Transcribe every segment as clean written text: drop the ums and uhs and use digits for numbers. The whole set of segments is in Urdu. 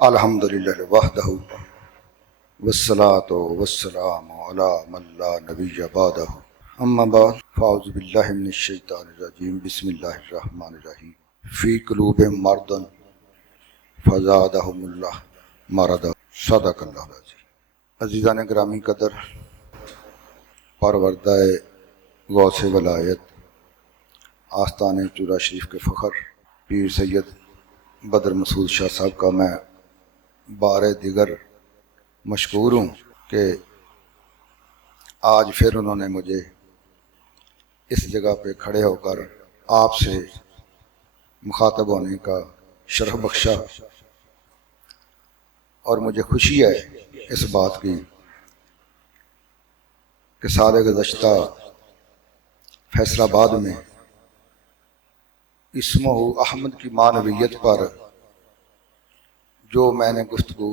الحمدللہ وحدہ والصلاة والسلام علی من لا نبی بعدہ اما بعد فاعوذ باللہ من الشیطان الرجیم بسم اللہ الرحمن الرحیم فی قلوب مرض فزادہم اللہ مرضا صدق اللہ العظیم۔ عزیزان گرامی قدر، پروردہ غوث ولایت آستان چورا شریف کے فخر پیر سید بدر مسعود شاہ صاحب کا میں بار دیگر مشکور ہوں کہ آج پھر انہوں نے مجھے اس جگہ پہ کھڑے ہو کر آپ سے مخاطب ہونے کا شرف بخشا، اور مجھے خوشی ہے اس بات کی کہ سال گزشتہ فیصل آباد میں اسمہ احمد کی معنویت پر جو میں نے گفتگو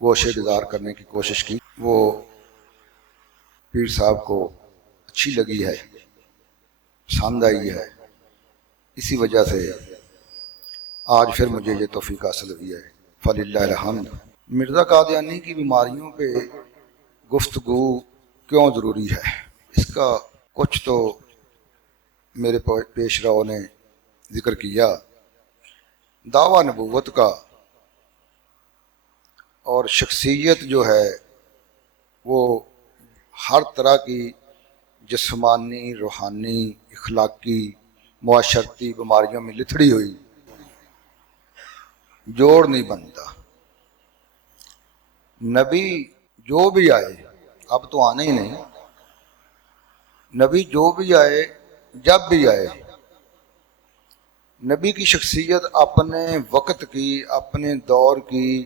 گوشے گزار کرنے کی کوشش کی، وہ پیر صاحب کو اچھی لگی ہے، پسند آئی ہے۔ اسی وجہ سے آج پھر مجھے یہ توفیق حاصل ہوئی ہے، فللہ الحمد۔ مرزا قادیانی کی بیماریوں پہ گفتگو کیوں ضروری ہے، اس کا کچھ تو میرے پیش رو نے ذکر کیا۔ دعویٰ نبوت کا اور شخصیت جو ہے وہ ہر طرح کی جسمانی، روحانی، اخلاقی، معاشرتی بیماریوں میں لتھڑی ہوئی، جوڑ نہیں بنتا۔ نبی جو بھی آئے، اب تو آنا ہی نہیں، نبی جو بھی آئے، جب بھی آئے، نبی کی شخصیت اپنے وقت کی، اپنے دور کی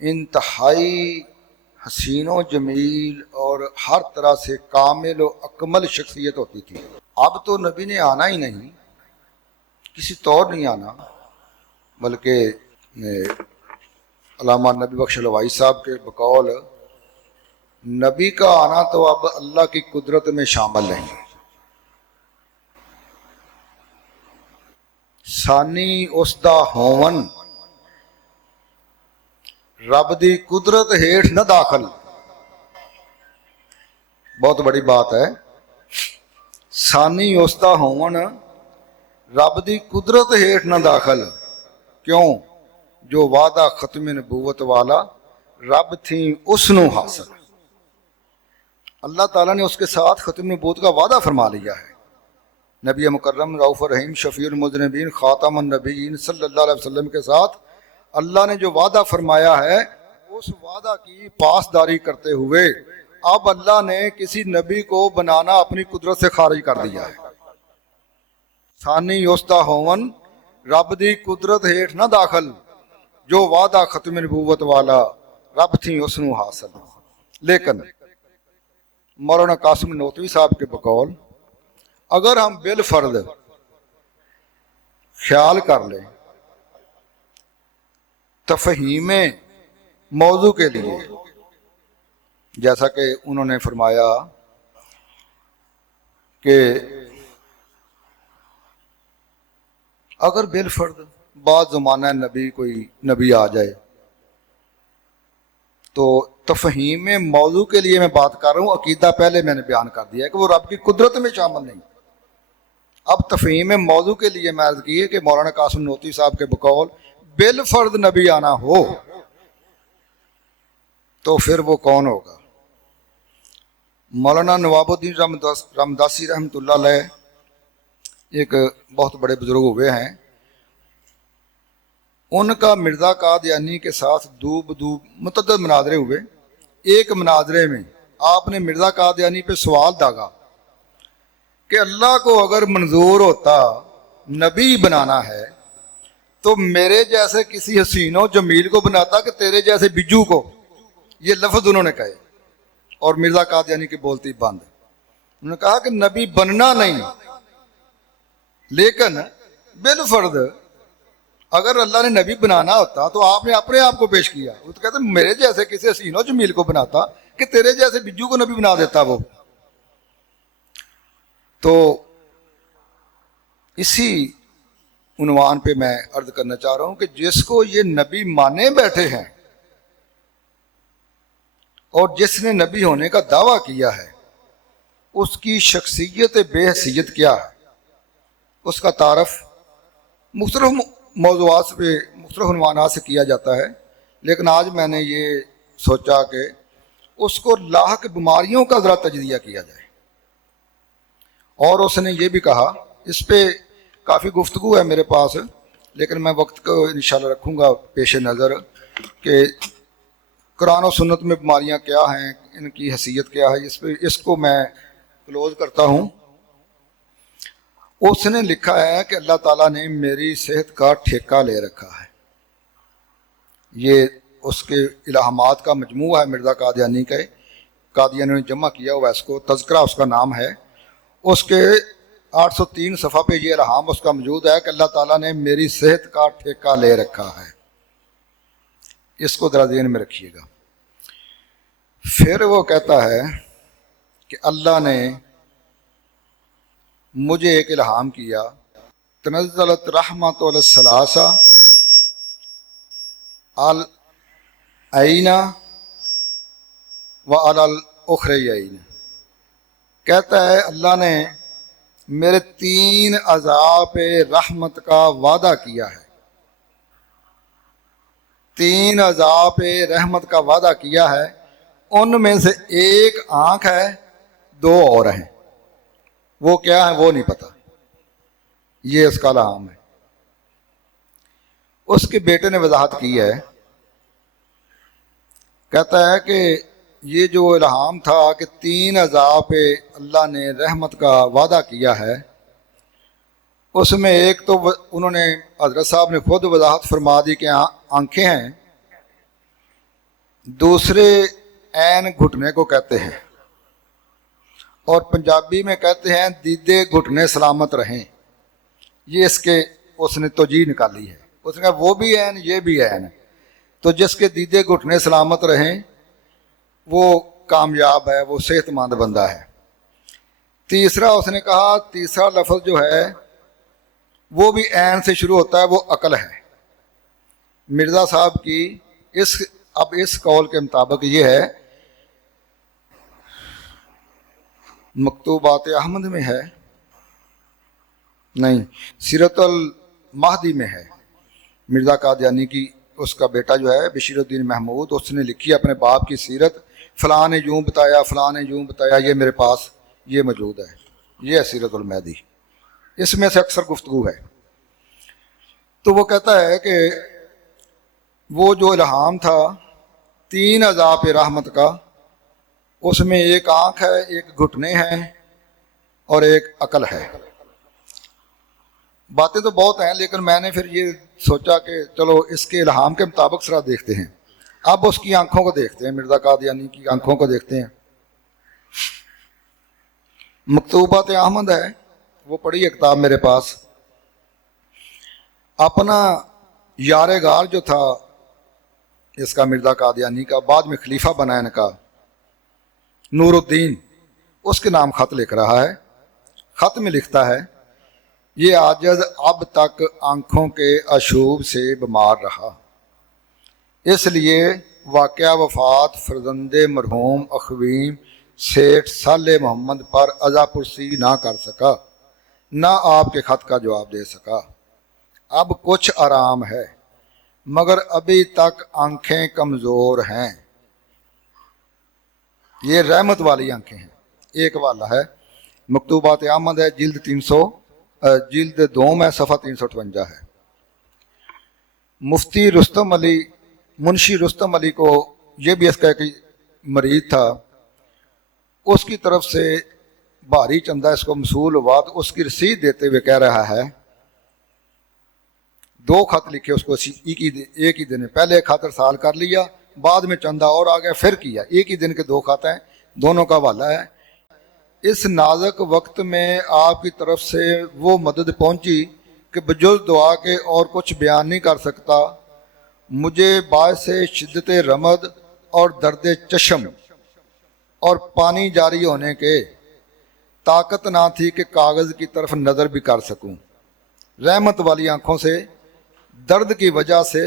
انتہائی حسین و جمیل اور ہر طرح سے کامل و اکمل شخصیت ہوتی تھی۔ اب تو نبی نے آنا ہی نہیں، کسی طور نہیں آنا، بلکہ علامہ نبی بخش لوائی صاحب کے بقول نبی کا آنا تو اب اللہ کی قدرت میں شامل نہیں۔ ثانی اسدا ہون رب دی قدرت ہیٹھ نہ داخل، بہت بڑی بات ہے۔ ثانی اسدا ہون رب دی قدرت ہیٹھ نہ داخل، کیوں؟ جو وعدہ ختم نبوت والا رب تھی اس نو حاصل۔ اللہ تعالیٰ نے اس کے ساتھ ختم نبوت کا وعدہ فرما لیا ہے۔ نبی مکرم رؤوف الرحیم شفیع المذنبین خاتم النبیین صلی اللہ علیہ وسلم کے ساتھ اللہ نے جو وعدہ فرمایا ہے، اس وعدہ کی پاسداری کرتے ہوئے اب اللہ نے کسی نبی کو بنانا اپنی قدرت سے خارج کر دیا ہے۔ ثانی یستا ہون رب دی قدرت ہیٹھ نہ داخل، جو وعدہ ختم نبوت والا رب تھی اس نو حاصل۔ لیکن مولانا قاسم نوتوی صاحب کے بقول اگر ہم بالفرض خیال کر لیں تفہیم موضوع کے لیے، جیسا کہ انہوں نے فرمایا کہ اگر بالفرض بعض زمانہ نبی کوئی نبی آ جائے تو تفہیم موضوع کے لیے میں بات کر رہا ہوں، عقیدہ پہلے میں نے بیان کر دیا ہے کہ وہ رب کی قدرت میں شامل نہیں۔ اب تفہیم موضوع کے لیے میں عرض کی ہے کہ مولانا قاسم نوتوی صاحب کے بقول بالفرض نبی آنا ہو تو پھر وہ کون ہوگا؟ مولانا نواب الدین رمداسی رحمۃ اللہ علیہ ایک بہت بڑے بزرگ ہوئے ہیں، ان کا مرزا قادیانی کے ساتھ متعدد مناظرے ہوئے۔ ایک مناظرے میں آپ نے مرزا قادیانی پہ سوال داغا کہ اللہ کو اگر منظور ہوتا نبی بنانا ہے تو میرے جیسے کسی حسین و جمیل کو بناتا کہ تیرے جیسے بجو کو۔ یہ لفظ انہوں نے کہے اور مرزا قادیانی کی بولتی بند۔ انہوں نے کہا کہ نبی بننا نہیں، لیکن بالفرض اگر اللہ نے نبی بنانا ہوتا تو آپ نے اپنے آپ کو پیش کیا۔ وہ تو کہتے میرے جیسے کسی حسین و جمیل کو بناتا کہ تیرے جیسے بجو کو نبی بنا دیتا وہ۔ تو اسی عنوان پہ میں عرض کرنا چاہ رہا ہوں کہ جس کو یہ نبی مانے بیٹھے ہیں اور جس نے نبی ہونے کا دعویٰ کیا ہے، اس کی شخصیت بے حیثیت کیا ہے، اس کا تعارف مختلف موضوعات پہ مختلف عنوانات سے کیا جاتا ہے، لیکن آج میں نے یہ سوچا کہ اس کو لاحق بیماریوں کا ذرا تجزیہ کیا جائے۔ اور اس نے یہ بھی کہا، اس پہ کافی گفتگو ہے میرے پاس، لیکن میں وقت کو انشاءاللہ رکھوں گا پیش نظر کہ قرآن و سنت میں بیماریاں کیا ہیں، ان کی حیثیت کیا ہے، اس کو میں کلوز کرتا ہوں۔ اس نے لکھا ہے کہ اللہ تعالیٰ نے میری صحت کا ٹھیکہ لے رکھا ہے۔ یہ اس کے الہامات کا مجموعہ ہے، مرزا قادیانی کا، قادیانی نے جمع کیا ہوا، اس کو تذکرہ اس کا نام ہے۔ اس کے 803 صفحہ پہ یہ الہام اس کا موجود ہے کہ اللہ تعالیٰ نے میری صحت کا ٹھیکہ لے رکھا ہے۔ اس کو ذرا ذہن میں رکھیے گا۔ پھر وہ کہتا ہے کہ اللہ نے مجھے ایک الہام کیا، تنزلت رحمت علی الثلاثہ العین و علی الاخریین۔ کہتا ہے اللہ نے میرے 3 اعضاء پہ رحمت کا وعدہ کیا ہے، 3 اعضاء پہ رحمت کا وعدہ کیا ہے، ان میں سے ایک آنکھ ہے، 2 اور ہیں، وہ کیا ہے وہ نہیں پتا۔ یہ اس کا الہام ہے۔ اس کے بیٹے نے وضاحت کی ہے، کہتا ہے کہ یہ جو الہام تھا کہ 3 اعضاء پہ اللہ نے رحمت کا وعدہ کیا ہے، اس میں ایک تو انہوں نے حضرت صاحب نے خود وضاحت فرما دی کہ آنکھیں ہیں، دوسرے عین گھٹنے کو کہتے ہیں، اور پنجابی میں کہتے ہیں دیدے گھٹنے سلامت رہیں۔ یہ اس نے توجیہ نکالی ہے، اس نے کہا وہ بھی عین یہ بھی عین، تو جس کے دیدے گھٹنے سلامت رہیں وہ کامیاب ہے، وہ صحت مند بندہ ہے۔ تیسرا اس نے کہا، تیسرا لفظ جو ہے وہ بھی عین سے شروع ہوتا ہے، وہ عقل ہے۔ مرزا صاحب کی اس قول کے مطابق یہ ہے، مکتوبات احمد میں ہے نہیں، سیرت المہدی میں ہے، مرزا قادیانی کی اس کا بیٹا جو ہے بشیر الدین محمود، اس نے لکھی اپنے باپ کی سیرت، فلاں نے یوں بتایا، فلاں نے یوں بتایا، یہ میرے پاس یہ موجود ہے، یہ ہے سیرت المہدی، اس میں سے اکثر گفتگو ہے۔ تو وہ کہتا ہے کہ وہ جو الہام تھا 3 اعضاء پہ رحمت کا، اس میں ایک آنکھ ہے، ایک گھٹنے ہیں اور ایک عقل ہے۔ باتیں تو بہت ہیں، لیکن میں نے پھر یہ سوچا کہ چلو اس کے الہام کے مطابق ذرا دیکھتے ہیں۔ اب اس کی آنکھوں کو دیکھتے ہیں، مرزا قادیانی کی آنکھوں کو دیکھتے ہیں۔ مکتوبات احمد ہے، وہ پڑھی ہے کتاب میرے پاس۔ اپنا یار غار جو تھا اس کا مرزا قادیانی کا، بعد میں خلیفہ بنا ان کا، نور الدین، اس کے نام خط لکھ رہا ہے۔ خط میں لکھتا ہے، یہ عاجز اب تک آنکھوں کے اشوب سے بیمار رہا، اس لیے واقعہ وفات فرزند مرحوم اخویم سیٹھ صالح محمد پر عزا پرسی نہ کر سکا، نہ آپ کے خط کا جواب دے سکا۔ اب کچھ آرام ہے، مگر ابھی تک آنکھیں کمزور ہیں۔ یہ رحمت والی آنکھیں ہیں۔ ایک والا ہے، مکتوبات احمد ہے، جلد 2 میں صفحہ 358 ہے۔ مفتی رستم علی، منشی رستم علی کو، یہ بھی اس کا ایک مریض تھا، اس کی طرف سے بھاری چندہ اس کو موصول ہوا، تو اس کی رسید دیتے ہوئے کہہ رہا ہے، 2 خط لکھے اس کو ایک ہی دن میں، پہلے ایک خط ارسال کر لیا، بعد میں چندہ اور آ گیا، پھر کیا، ایک ہی دن کے 2 خط ہیں، دونوں کا حوالہ ہے۔ اس نازک وقت میں آپ کی طرف سے وہ مدد پہنچی کہ بجز دعا کے اور کچھ بیان نہیں کر سکتا۔ مجھے باعث شدت رمد اور درد چشم اور پانی جاری ہونے کے طاقت نہ تھی کہ کاغذ کی طرف نظر بھی کر سکوں، رحمت والی آنکھوں سے درد کی وجہ سے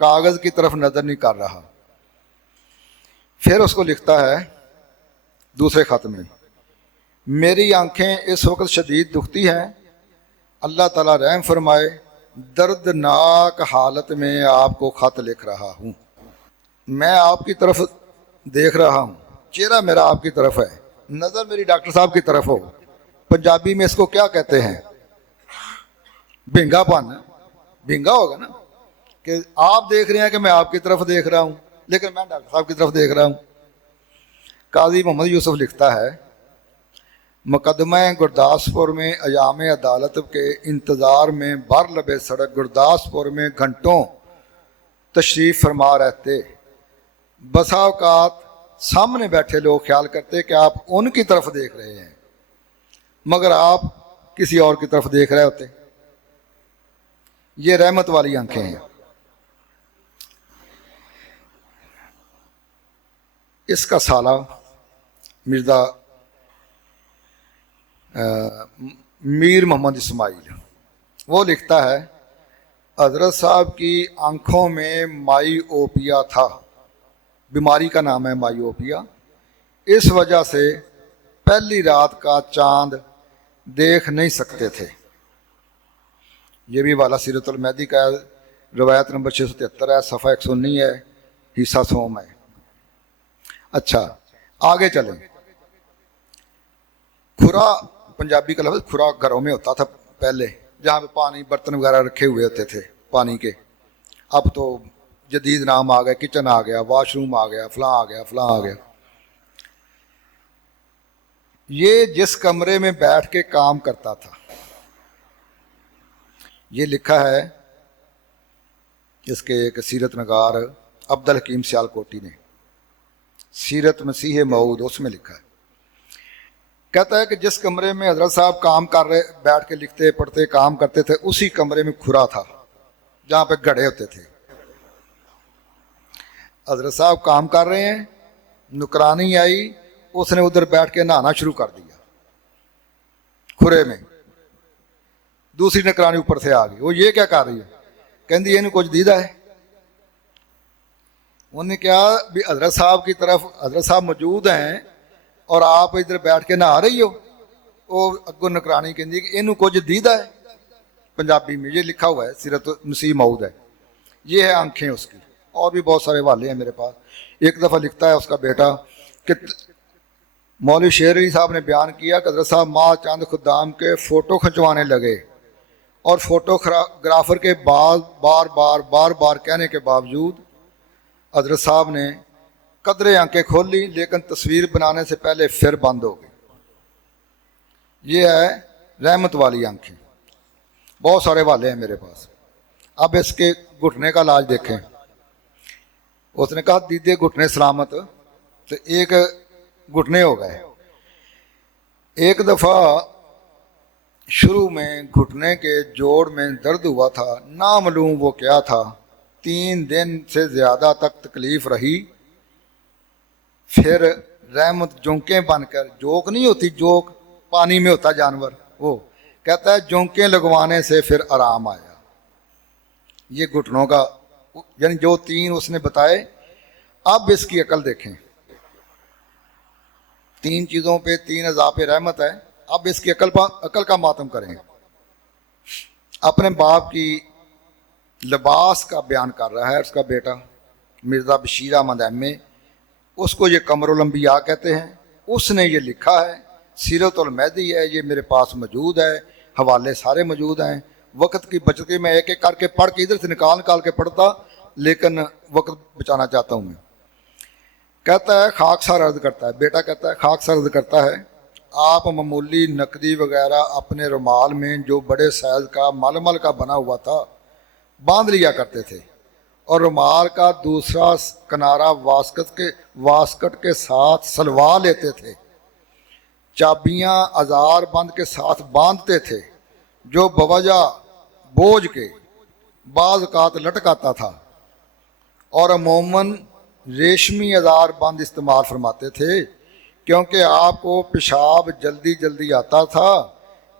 کاغذ کی طرف نظر نہیں کر رہا۔ پھر اس کو لکھتا ہے دوسرے خط میں، میری آنکھیں اس وقت شدید دکھتی ہیں، اللہ تعالیٰ رحم فرمائے، دردناک حالت میں آپ کو خط لکھ رہا ہوں۔ میں آپ کی طرف دیکھ رہا ہوں، چہرہ میرا آپ کی طرف ہے، نظر میری ڈاکٹر صاحب کی طرف ہو۔ پنجابی میں اس کو کیا کہتے ہیں؟ بھینگا پن، بھینگا ہوگا نا، کہ آپ دیکھ رہے ہیں کہ میں آپ کی طرف دیکھ رہا ہوں لیکن میں ڈاکٹر صاحب کی طرف دیکھ رہا ہوں۔ قاضی محمد یوسف لکھتا ہے، مقدمہ گرداسپور میں ایام عدالت کے انتظار میں بر لبے سڑک گرداسپور میں گھنٹوں تشریف فرما رہتے، بسا اوقات سامنے بیٹھے لوگ خیال کرتے کہ آپ ان کی طرف دیکھ رہے ہیں مگر آپ کسی اور کی طرف دیکھ رہے ہوتے۔ یہ رحمت والی آنکھیں ہیں۔ اس کا سالہ مرزا میر محمد اسماعیل وہ لکھتا ہے، حضرت صاحب کی آنکھوں میں مائی اوپیا تھا، بیماری کا نام ہے مائی اوپیا، اس وجہ سے پہلی رات کا چاند دیکھ نہیں سکتے تھے۔ یہ بھی والا سیرت المہدی کا ہے، روایت نمبر 673 ہے، صفحہ 119 ہے، حصہ سوم ہے۔ اچھا آگے چلیں۔ کھرا، پنجابی کا لفظ کھرا گھروں میں ہوتا تھا پہلے، جہاں پہ پانی برتن وغیرہ رکھے ہوئے ہوتے تھے پانی کے۔ اب تو جدید نام آ گیا، کچن آ گیا، واش روم آ گیا، فلاں آ گیا، فلاں آ گیا۔ یہ جس کمرے میں بیٹھ کے کام کرتا تھا، یہ لکھا ہے اس کے ایک سیرت نگار عبدالحکیم سیالکوٹی نے، سیرت مسیح موعود، اس میں لکھا ہے، کہتا ہے کہ جس کمرے میں حضرت صاحب کام کر رہے، بیٹھ کے لکھتے پڑھتے کام کرتے تھے، اسی کمرے میں کھرا تھا جہاں پہ گھڑے ہوتے تھے۔ حضرت صاحب کام کر رہے ہیں، نکرانی آئی، اس نے ادھر بیٹھ کے نہانا شروع کر دیا کھرے میں۔ دوسری نکرانی اوپر سے آ گئی، وہ یہ کیا کر رہی ہے؟ کہندی یہ کچھ دیدہ ہے۔ انہوں نے کہا بھی حضرت صاحب کی طرف حضرت صاحب موجود ہیں اور آپ ادھر بیٹھ کے نہا رہی ہو۔ وہ اگو نکرانی کہندی کہ یہ کچھ دیدہ ہے۔ پنجابی میں یہ لکھا ہوا ہے، سیرت مسیح موعود ہے۔ یہ ہے آنکھیں اس کی، اور بھی بہت سارے حوالے ہیں میرے پاس۔ ایک دفعہ لکھتا ہے اس کا بیٹا کہ مولوی شیر علی صاحب نے بیان کیا کہ حضرت صاحب ماہ چاند خدام کے فوٹو کھنچوانے لگے اور فوٹو گرافر کے بار بار کہنے کے باوجود حضرت صاحب نے قدرے آنکھیں کھول لی، لیکن تصویر بنانے سے پہلے پھر بند ہو گئی۔ یہ ہے رحمت والی آنکھیں۔ بہت سارے والے ہیں میرے پاس۔ اب اس کے گھٹنے کا علاج دیکھیں۔ اس نے کہا دیدے گھٹنے سلامت، تو ایک گھٹنے ہو گئے۔ ایک دفعہ شروع میں گھٹنے کے جوڑ میں درد ہوا تھا، نامعلوم وہ کیا تھا، 3 دن سے زیادہ تک تکلیف رہی۔ پھر رحمت جونکیں بن کر، جوک نہیں ہوتی، جوک پانی میں ہوتا جانور، وہ کہتا ہے جونکیں لگوانے سے پھر آرام آیا۔ یہ گھٹنوں کا، یعنی جو 3 اس نے بتائے۔ اب اس کی عقل دیکھیں، 3 چیزوں پہ 3 اعضاء پہ رحمت ہے۔ اب اس کی عقل کا ماتم کریں۔ اپنے باپ کی لباس کا بیان کر رہا ہے اس کا بیٹا مرزا بشیر احمد ایم اے، اس کو یہ قمر الانبیاء کہتے ہیں۔ اس نے یہ لکھا ہے، سیرت المہدی ہے، یہ میرے پاس موجود ہے، حوالے سارے موجود ہیں۔ وقت کی بچت کے میں ایک ایک کر کے پڑھ کے ادھر سے نکال کے پڑھتا، لیکن وقت بچانا چاہتا ہوں میں۔ کہتا ہے خاک سار عرض کرتا ہے، بیٹا کہتا ہے خاک سار عرض کرتا ہے، آپ معمولی نقدی وغیرہ اپنے رومال میں جو بڑے سائز کا ململ کا بنا ہوا تھا باندھ لیا کرتے تھے، اور رومال کا دوسرا کنارہ واسکٹ کے ساتھ سلوا لیتے تھے۔ چابیاں ہزار بند کے ساتھ باندھتے تھے، جو بوجہ بوجھ کے بعض اوقات لٹکاتا تھا، اور عموماً ریشمی ہزار بند استعمال فرماتے تھے، کیونکہ آپ کو پیشاب جلدی آتا تھا،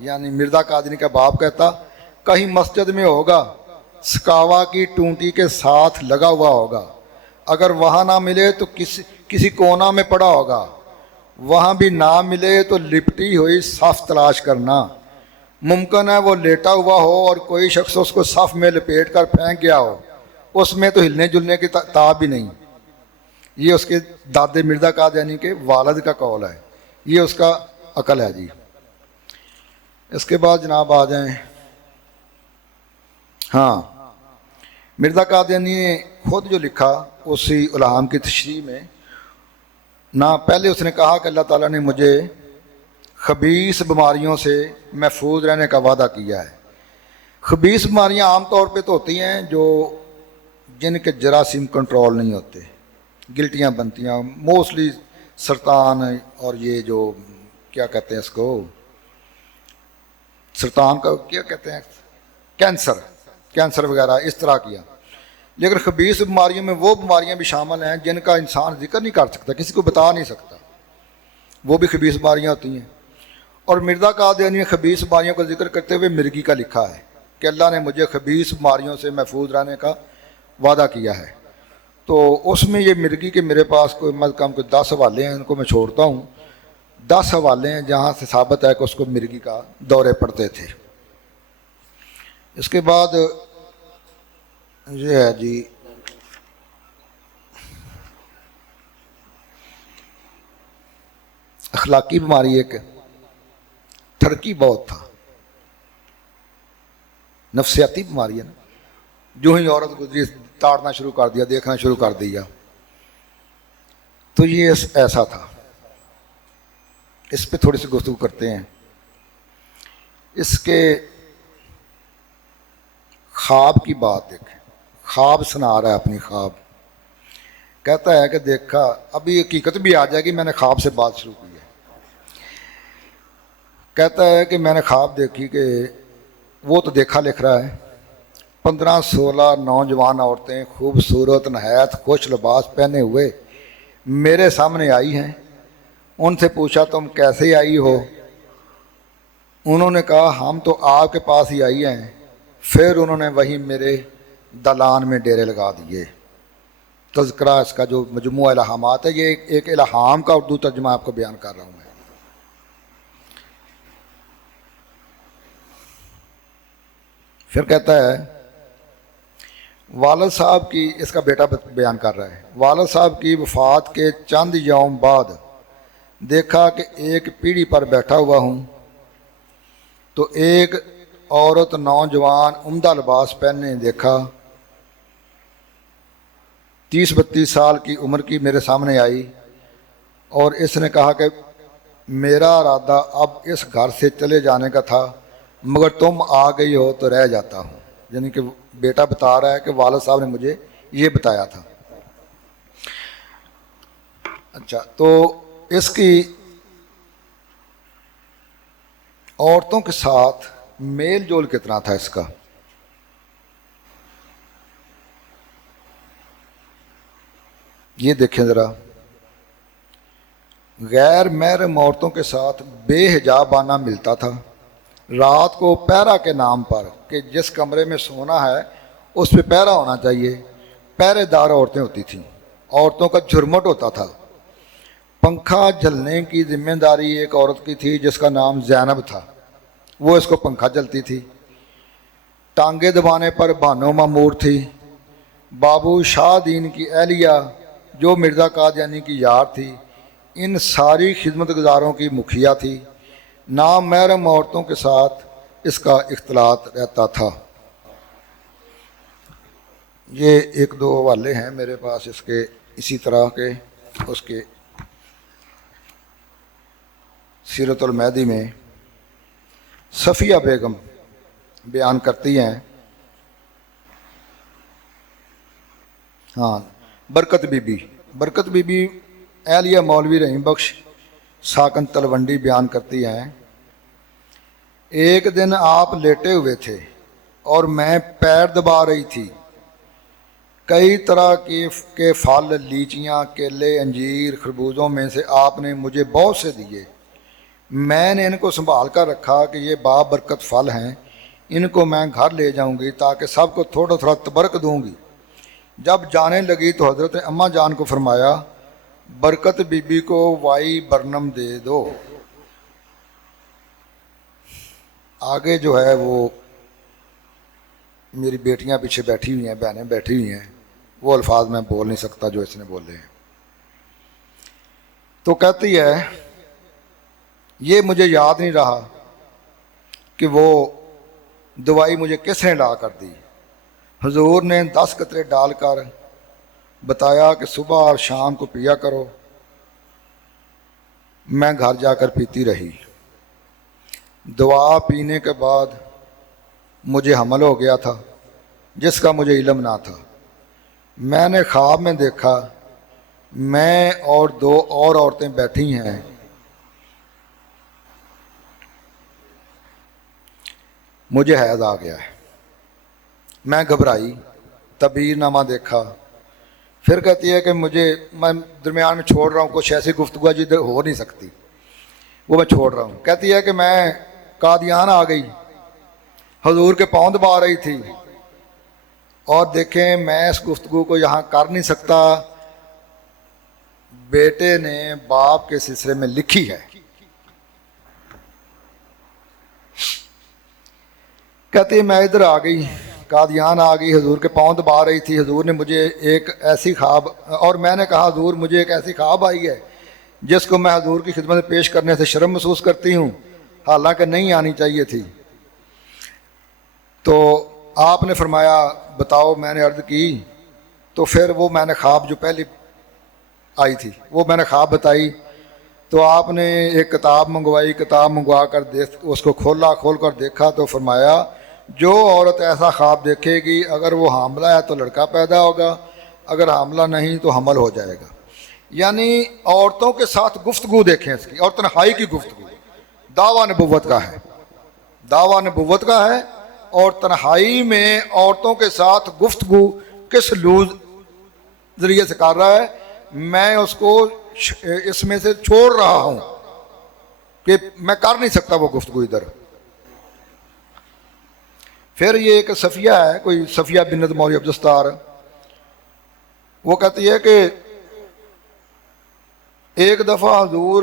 یعنی مرزا قادیانی کا باپ کہتا کہیں مسجد میں ہوگا، سکاوا کی ٹونٹی کے ساتھ لگا ہوا ہوگا، اگر وہاں نہ ملے تو کسی کونا میں پڑا ہوگا، وہاں بھی نہ ملے تو لپٹی ہوئی صف تلاش کرنا، ممکن ہے وہ لیٹا ہوا ہو اور کوئی شخص اس کو صف میں لپیٹ کر پھینک گیا ہو، اس میں تو ہلنے جلنے کی تاب بھی نہیں۔ یہ اس کے دادے مرزا قادیانی کے والد کا قول ہے، یہ اس کا عقل ہے جی۔ اس کے بعد جناب آ جائیں، ہاں مرزا قادیانی نے خود جو لکھا اسی الہام کی تشریح میں، نہ پہلے اس نے کہا کہ اللہ تعالیٰ نے مجھے خبیث بیماریوں سے محفوظ رہنے کا وعدہ کیا ہے۔ خبیث بیماریاں عام طور پہ تو ہوتی ہیں جو جن کے جراثیم کنٹرول نہیں ہوتے، گلٹیاں بنتی ہیں، موسٹلی سرطان، اور یہ جو کیا کہتے ہیں اس کو، سرطان کا کیا کہتے ہیں، کینسر وغیرہ اس طرح کیا۔ لیکن خبیث بیماریوں میں وہ بیماریاں بھی شامل ہیں جن کا انسان ذکر نہیں کر سکتا، کسی کو بتا نہیں سکتا، وہ بھی خبیث بیماریاں ہوتی ہیں۔ اور مرزا قادیانی نے خبیث بیماریوں کا ذکر کرتے ہوئے مرگی کا لکھا ہے کہ اللہ نے مجھے خبیث بیماریوں سے محفوظ رہنے کا وعدہ کیا ہے۔ تو اس میں یہ مرگی کے میرے پاس کوئی کم 10 حوالے ہیں، ان کو میں چھوڑتا ہوں۔ 10 حوالے ہیں جہاں سے ثابت ہے کہ اس کو مرگی کا دورے پڑتے تھے۔ اس کے بعد یہ ہے جی اخلاقی بیماری، ایک تھڑکی بہت تھا، نفسیاتی بیماری ہے نا، جو ہی عورت گزری تاڑنا شروع کر دیا، دیکھنا شروع کر دیا، تو یہ ایسا تھا۔ اس پہ تھوڑی سی گفتگو کرتے ہیں۔ اس کے خواب کی بات دیکھیں، خواب سنا رہا ہے اپنی خواب، کہتا ہے کہ دیکھا، ابھی حقیقت بھی آ جائے گی، میں نے خواب سے بات شروع کی ہے۔ کہتا ہے کہ میں نے خواب دیکھی کہ وہ تو دیکھا لکھ رہا ہے، 15-16 نوجوان عورتیں خوبصورت نہایت خوش لباس پہنے ہوئے میرے سامنے آئی ہیں۔ ان سے پوچھا تم کیسے آئی ہو؟ انہوں نے کہا ہم تو آپ کے پاس ہی آئی ہیں۔ پھر انہوں نے وہیں میرے دالان میں ڈیرے لگا دیے۔ تذکرہ اس کا جو مجموعہ الہامات ہے، یہ ایک الہام کا اردو ترجمہ آپ کو بیان کر رہا ہوں میں۔ پھر کہتا ہے والد صاحب کی، اس کا بیٹا بیان کر رہا ہے، والد صاحب کی وفات کے چند یوم بعد دیکھا کہ ایک پیڑھی پر بیٹھا ہوا ہوں تو ایک عورت نوجوان عمدہ لباس پہنے دیکھا، 30-32 سال کی عمر کی، میرے سامنے آئی اور اس نے کہا کہ میرا ارادہ اب اس گھر سے چلے جانے کا تھا، مگر تم آ گئی ہو تو رہ جاتا ہوں۔ یعنی کہ بیٹا بتا رہا ہے کہ والد صاحب نے مجھے یہ بتایا تھا۔ اچھا، تو اس کی عورتوں کے ساتھ میل جول کتنا تھا اس کا؟ یہ دیکھیں ذرا، غیر محرم عورتوں کے ساتھ بے حجاب آنا ملتا تھا، رات کو پہرا کے نام پر، کہ جس کمرے میں سونا ہے اس پہ پہرا ہونا چاہیے، پہرے دار عورتیں ہوتی تھیں، عورتوں کا جھرمٹ ہوتا تھا۔ پنکھا جھلنے کی ذمہ داری ایک عورت کی تھی جس کا نام زینب تھا، وہ اس کو پنکھا جلتی تھی۔ ٹانگے دبانے پر بانو مامور تھی۔ بابو شاہ دین کی اہلیہ جو مرزا قادیانی کی یار تھی، ان ساری خدمت گزاروں کی مکھیا تھی۔ نام محرم عورتوں کے ساتھ اس کا اختلاط رہتا تھا۔ یہ 1-2 حوالے ہیں میرے پاس اس کے، اسی طرح کے اس کے سیرت المہدی میں صفیہ بیگم بیان کرتی ہیں، ہاں برکت بی بی اہلیہ مولوی رحیم بخش ساکن تلونڈی بیان کرتی ہیں، ایک دن آپ لیٹے ہوئے تھے اور میں پیر دبا رہی تھی، کئی طرح کے پھل، لیچیاں، کیلے، انجیر، خربوزوں میں سے آپ نے مجھے بہت سے دیے، میں نے ان کو سنبھال کر رکھا کہ یہ بابرکت پھل ہیں، ان کو میں گھر لے جاؤں گی تاکہ سب کو تھوڑا تھوڑا تبرک دوں گی۔ جب جانے لگی تو حضرت اماں جان کو فرمایا برکت بی بی کو وائی برنم دے دو۔ آگے جو ہے وہ میری بیٹیاں پیچھے بیٹھی ہوئی ہیں، بہنیں بیٹھی ہوئی ہیں، وہ الفاظ میں بول نہیں سکتا جو اس نے بولے ہیں۔ تو کہتی ہے یہ مجھے یاد نہیں رہا کہ وہ دوائی مجھے کس نے لا کر دی۔ حضور نے 10 قطرے ڈال کر بتایا کہ صبح اور شام کو پیا کرو۔ میں گھر جا کر پیتی رہی۔ دوا پینے کے بعد مجھے حمل ہو گیا تھا جس کا مجھے علم نہ تھا۔ میں نے خواب میں دیکھا میں اور 2 اور عورتیں بیٹھی ہیں، مجھے حیض آ گیا ہے۔ میں گھبرائی، تعبیر نامہ دیکھا، پھر کہتی ہے کہ میں درمیان میں چھوڑ رہا ہوں، کچھ ایسی گفتگو جدھر ہو نہیں سکتی، وہ میں چھوڑ رہا ہوں۔ کہتی ہے کہ میں قادیان آ گئی، حضور کے پاؤں دبا رہی تھی، اور دیکھیں میں اس گفتگو کو یہاں کر نہیں سکتا، بیٹے نے باپ کے سلسلے میں لکھی ہے۔ کہتی ہے میں ادھر آ گئی، قادیان آ گئی، حضور کے پاؤں دبا رہی تھی۔ حضور نے مجھے ایک ایسی خواب، اور میں نے کہا حضور مجھے ایک ایسی خواب آئی ہے جس کو میں حضور کی خدمت میں پیش کرنے سے شرم محسوس کرتی ہوں، حالانکہ نہیں آنی چاہیے تھی۔ تو آپ نے فرمایا بتاؤ۔ میں نے عرض کی تو پھر وہ میں نے خواب جو پہلی آئی تھی وہ میں نے خواب بتائی، تو آپ نے ایک کتاب منگوائی، کتاب منگوا کر اس کو کھول کر دیکھا تو فرمایا جو عورت ایسا خواب دیکھے گی اگر وہ حاملہ ہے تو لڑکا پیدا ہوگا، اگر حاملہ نہیں تو حمل ہو جائے گا۔ یعنی عورتوں کے ساتھ گفتگو دیکھیں اس کی، اور تنہائی کی گفتگو دعویٰ نبوت کا ہے، دعویٰ نبوت کا ہے، اور تنہائی میں عورتوں کے ساتھ گفتگو کس لوز ذریعے سے کر رہا ہے، میں اس کو اس میں سے چھوڑ رہا ہوں کہ میں کر نہیں سکتا وہ گفتگو ادھر۔ پھر یہ ایک صفیہ ہے، کوئی صفیہ بنت مولوی عبدالستار، وہ کہتی ہے کہ ایک دفعہ حضور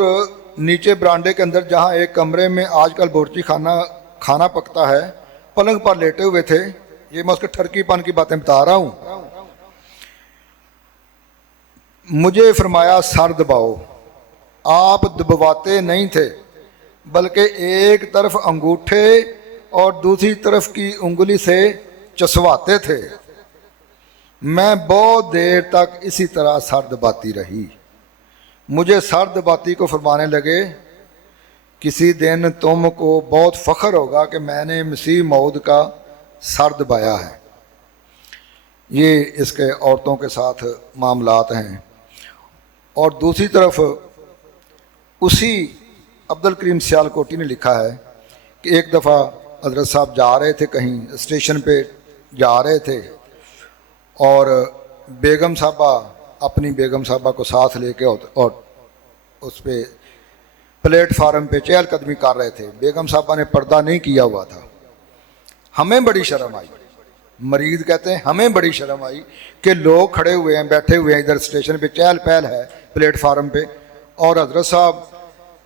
نیچے برانڈے کے اندر جہاں ایک کمرے میں آج کل بورچی کھانا پکتا ہے پلنگ پر لیٹے ہوئے تھے۔ یہ میں اس کے ٹھرکی پن کی باتیں بتا رہا ہوں۔ مجھے فرمایا سر دباؤ۔ آپ دبواتے نہیں تھے بلکہ ایک طرف انگوٹھے اور دوسری طرف کی انگلی سے چسواتے تھے۔ میں بہت دیر تک اسی طرح سر دباتی رہی۔ مجھے سر دباتی کو فرمانے لگے کسی دن تم کو بہت فخر ہوگا کہ میں نے مسیح موعود کا سر دبایا ہے۔ یہ اس کے عورتوں کے ساتھ معاملات ہیں۔ اور دوسری طرف اسی عبد الکریم سیالکوٹی نے لکھا ہے کہ ایک دفعہ حضرت صاحب جا رہے تھے، کہیں اسٹیشن پہ جا رہے تھے، اور بیگم صاحبہ اپنی بیگم صاحبہ کو ساتھ لے کے اور اس پہ پلیٹ فارم پہ چہل قدمی کر رہے تھے۔ بیگم صاحبہ نے پردہ نہیں کیا ہوا تھا۔ ہمیں بڑی شرم آئی، مریض کہتے ہیں ہمیں بڑی شرم آئی کہ لوگ کھڑے ہوئے ہیں، بیٹھے ہوئے ہیں ادھر اسٹیشن پہ، چہل پہل ہے پلیٹ فارم پہ، اور حضرت صاحب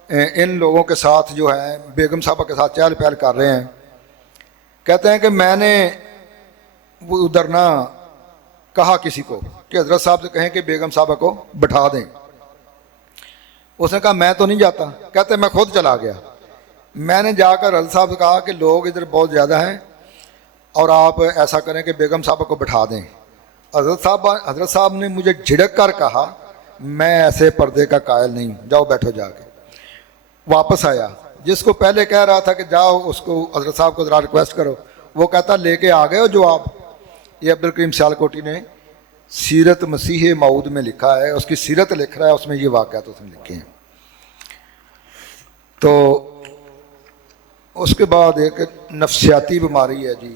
ان لوگوں کے ساتھ جو ہے بیگم صاحبہ کے ساتھ چہل پہل کر رہے ہیں۔ کہتے ہیں کہ میں نے وہ ادھر نہ کہا کسی کو کہ حضرت صاحب سے کہیں کہ بیگم صاحبہ کو بٹھا دیں۔ اس نے کہا میں تو نہیں جاتا۔ کہتے ہیں میں خود چلا گیا۔ میں نے جا کر حضرت صاحب سے کہا کہ لوگ ادھر بہت زیادہ ہیں اور آپ ایسا کریں کہ بیگم صاحبہ کو بٹھا دیں۔ حضرت صاحب نے مجھے جھڑک کر کہا میں ایسے پردے کا قائل نہیں، جاؤ بیٹھو جا کے۔ واپس آیا، جس کو پہلے کہہ رہا تھا کہ جاؤ اس کو حضرت صاحب کو ذرا ریکویسٹ کرو، وہ کہتا لے کے آ گئے ہو جواب۔ یہ عبد الکریم سیالکوٹی نے سیرت مسیح موعود میں لکھا ہے، اس کی سیرت لکھ رہا ہے، اس میں یہ واقعات اس نے لکھے ہیں۔ تو اس کے بعد ایک نفسیاتی بیماری ہے جی،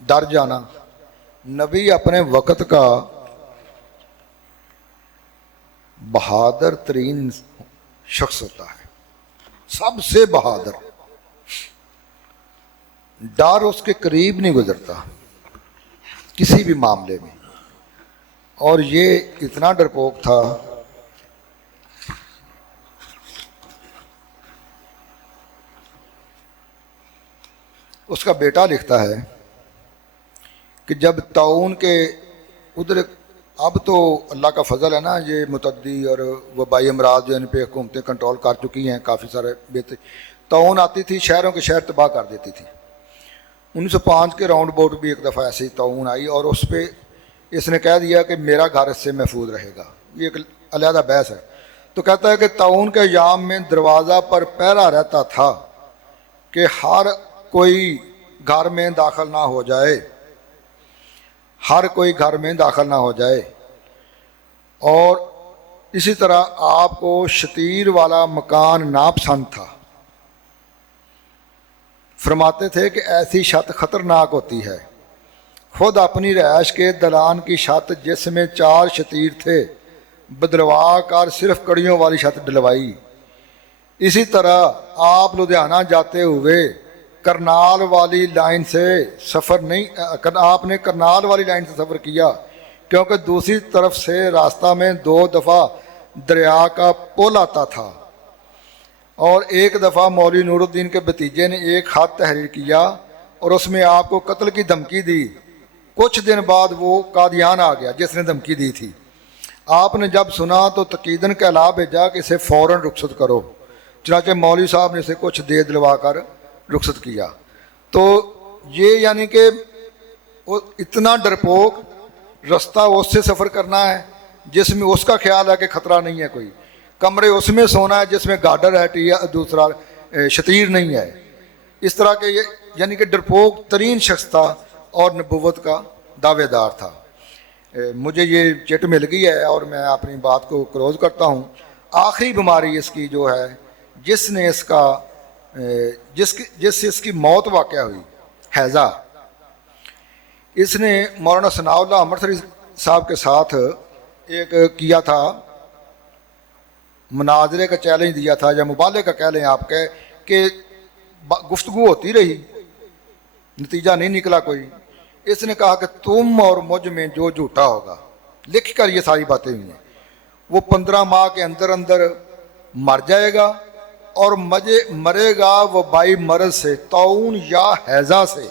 ڈر جانا۔ نبی اپنے وقت کا بہادر ترین شخص ہوتا ہے، سب سے بہادر، ڈر اس کے قریب نہیں گزرتا کسی بھی معاملے میں، اور یہ اتنا ڈرپوک تھا اس کا بیٹا لکھتا ہے کہ جب طاعون کے ادھر، اب تو اللہ کا فضل ہے نا، یہ متعدی اور وبائی امراض جو ان پہ حکومتیں کنٹرول کر چکی ہیں کافی سارے بہتر. طاعون آتی تھی شہروں کے شہر تباہ کر دیتی تھی. 1905 کے راؤنڈ بوٹ بھی ایک دفعہ ایسے ہی طاعون آئی اور اس پہ اس نے کہہ دیا کہ میرا گھر اس سے محفوظ رہے گا. یہ ایک علیحدہ بحث ہے. تو کہتا ہے کہ طاعون کے ایام میں دروازہ پر پہرا رہتا تھا کہ ہر کوئی گھر میں داخل نہ ہو جائے، ہر کوئی گھر میں داخل نہ ہو جائے. اور اسی طرح آپ کو شتیر والا مکان ناپسند تھا. فرماتے تھے کہ ایسی چھت خطرناک ہوتی ہے. خود اپنی رہائش کے دلان کی چھت جس میں 4 شتیر تھے بدلوا کر صرف کڑیوں والی چھت ڈلوائی. اسی طرح آپ لدھیانہ جاتے ہوئے کرنال والی لائن سے سفر نہیں، آپ نے کرنال والی لائن سے سفر کیا کیونکہ دوسری طرف سے راستہ میں 2 دفعہ دریا کا پل آتا تھا. اور ایک دفعہ مولوی نور الدین کے بھتیجے نے ایک خط تحریر کیا اور اس میں آپ کو قتل کی دھمکی دی. کچھ دن بعد وہ قادیان آ گیا جس نے دھمکی دی تھی. آپ نے جب سنا تو تقیداً کہلا بھیجا کہ اسے فوراً رخصت کرو. چنانچہ مولوی صاحب نے اسے کچھ دے دلوا کر رخصت کیا. تو یہ یعنی کہ اتنا ڈرپوک، رستہ اس سے سفر کرنا ہے جس میں اس کا خیال ہے کہ خطرہ نہیں ہے کوئی، کمرے اس میں سونا ہے جس میں گارڈر ہے، دوسرا شتیر نہیں ہے. اس طرح کے یہ یعنی کہ ڈرپوک ترین شخص تھا اور نبوت کا دعوے دار تھا. مجھے یہ چٹ مل گئی ہے اور میں اپنی بات کو کلوز کرتا ہوں. آخری بیماری اس کی جو ہے جس نے اس کا جس سے اس کی موت واقع ہوئی، حیضہ. اس نے مولانا ثناء اللہ امرتسری صاحب کے ساتھ ایک کیا تھا، مناظرے کا چیلنج دیا تھا یا مبالغے کا کہہ لیں آپ کہ گفتگو ہوتی رہی، نتیجہ نہیں نکلا کوئی. اس نے کہا کہ تم اور مجھ میں جو جھوٹا ہوگا، لکھ کر یہ ساری باتیں ہوئی ہیں، وہ 15 ماہ کے اندر اندر مر جائے گا اور مرے گا وبائی مرض سے، طاعون یا حیضہ سے،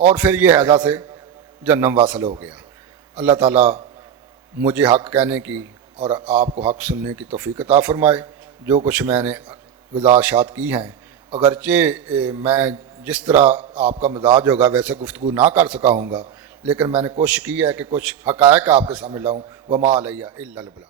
اور پھر یہ حیضہ سے جہنم واصل ہو گیا. اللہ تعالیٰ مجھے حق کہنے کی اور آپ کو حق سننے کی توفیق عطا فرمائے. جو کچھ میں نے گزارشات کی ہیں، اگرچہ میں جس طرح آپ کا مزاج ہوگا ویسے گفتگو نہ کر سکا ہوں گا، لیکن میں نے کوشش کی ہے کہ کچھ حقائق آپ کے سامنے لاؤں. وما علیہ الا البلاغ.